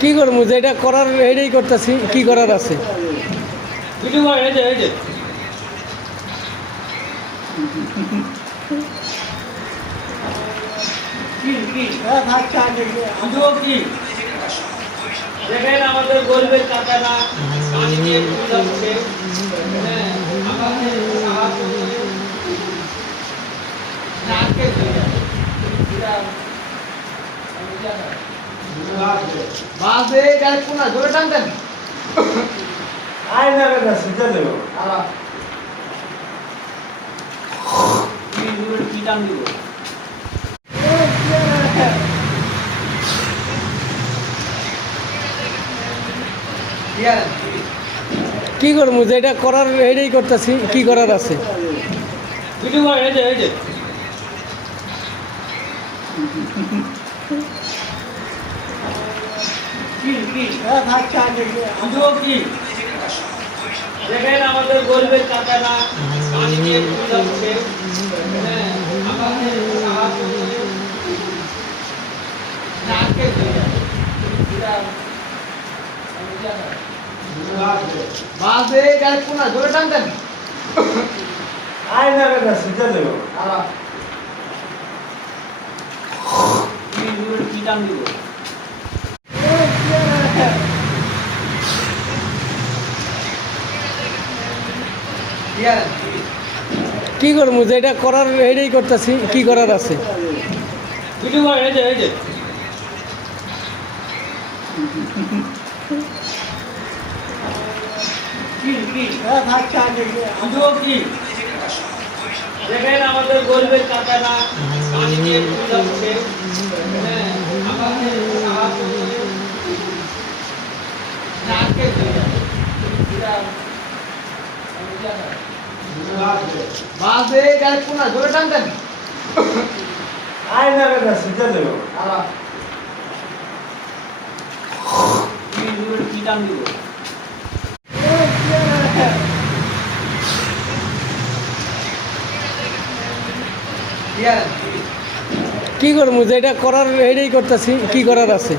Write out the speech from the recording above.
কি করবো যেটা করার এটাই করতেছি, কি করার আছে? দেখেন আমাদের গরিবের চাচারা পানি নিয়ে যাচ্ছে। বাসে গাড়ি কোনা জোরে টানতেন আয় না রে সিজা দেব কি দাম দিব? কি করবো যেটা করার এটাই করতেছি, কি করার আছে? দেখেন আমাদের গরিবের চাচারা পানি নিয়ে যাচ্ছে। বাসে গাড়ি কোনা জোরে টানতেন আয় না রে সিজা দেব কি দাম দিব? কি করবো যেটা করার এটাই করতেছি, কি করার আছে? দেখেন আমাদের গরিবের চাচারা পানি নিয়ে যাচ্ছে। বাসে গাড়ি কোনা জোরে টানতেন আয় না রে সিজা দেব কি দাম দিব? কি করবো যেটা করার এটাই করতেছি, কি করার আছে?